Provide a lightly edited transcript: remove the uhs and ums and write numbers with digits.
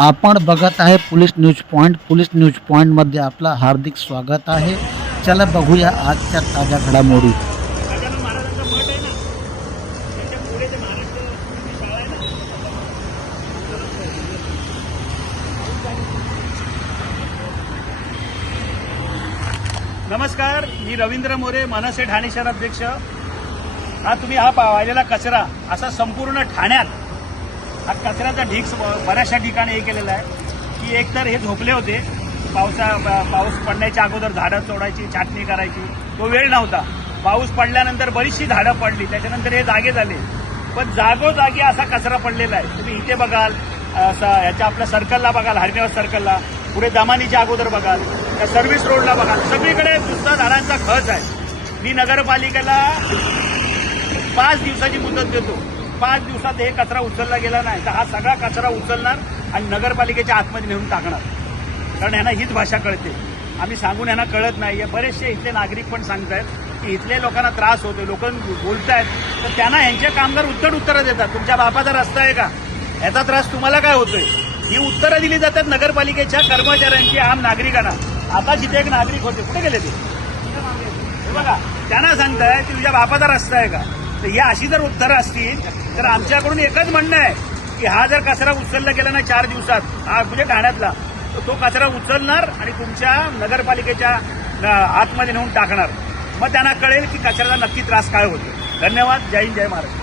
आपण बघत आहे police news point. Police news पॉइंटमध्ये आपलं हार्दिक स्वागत आहे. चला बघूया आजच्या ताज्या घडामोडी. गजानन महाराजांचा मठ आहे ना, त्याच्या पुढे ते महाराष्ट्र शाळा आहे ना. नमस्कार, मी रवींद्र मोरे, मनसे ठाणे शहर अध्यक्ष. हा तुम्ही वाहिलेला कचरा असा संपूर्ण ठाण्यात हा कचऱ्याचा ढीग बऱ्याचशा ठिकाणी हे केलेला आहे की एकतर हे झोपले होते, पाऊस पडण्याच्या अगोदर झाडं तोडायची, छाटणी करायची, तो वेळ नव्हता. पाऊस पडल्यानंतर बरीचशी झाडं पडली, त्याच्यानंतर हे जागे झाले. पण जागोजागी असा कचरा पडलेला आहे. तुम्ही इथे बघाल, याच्या आपल्या सर्कलला बघाल, हरिनिवास सर्कलला, पुढे दमानीच्या अगोदर बघाल, त्या सर्व्हिस रोडला बघाल, सगळीकडे नुसता झाडांचा खच आहे. मी नगरपालिकेला 5 दिवसाची मुदत देतो. 5 दिवसात हे कचरा उचलला गेला नाही तर हा सगळा कचरा उचलणार आणि नगरपालिकेच्या आतमध्ये नेऊन टाकणार. कारण यांना हीच भाषा कळते. आम्ही सांगून यांना कळत नाही. बरेचसे इथले नागरिक पण सांगतायत की इथले लोकांना त्रास होतोय, लोक बोलतायत, तर त्यांना यांचे कामगार उत्तरं देतात. तुमच्या बापाचा रस्ता आहे का, याचा त्रास तुम्हाला काय होतोय, ही उत्तरं दिली जातात नगरपालिकेच्या कर्मचाऱ्यांची, आम नागरिकांना. आता जिथे एक नागरिक होते, कुठे गेले ते, हे बघा, त्यांना सांगताय की तुझ्या बापाचा रस्ता आहे का. तर ही अशी जर उत्तरं असतील तर आमच्याकडून एकच म्हणणं आहे की हा जर कचरा उचलला गेला ना 4 दिवसात, हा म्हणजे ठाण्यातला, तर तो कचरा उचलणार आणि तुमच्या नगरपालिकेच्या आतमध्ये नेऊन टाकणार. मग त्यांना कळेल की कचऱ्याचा नक्की त्रास काय होतो. धन्यवाद. जय हिंद, जय महाराष्ट्र.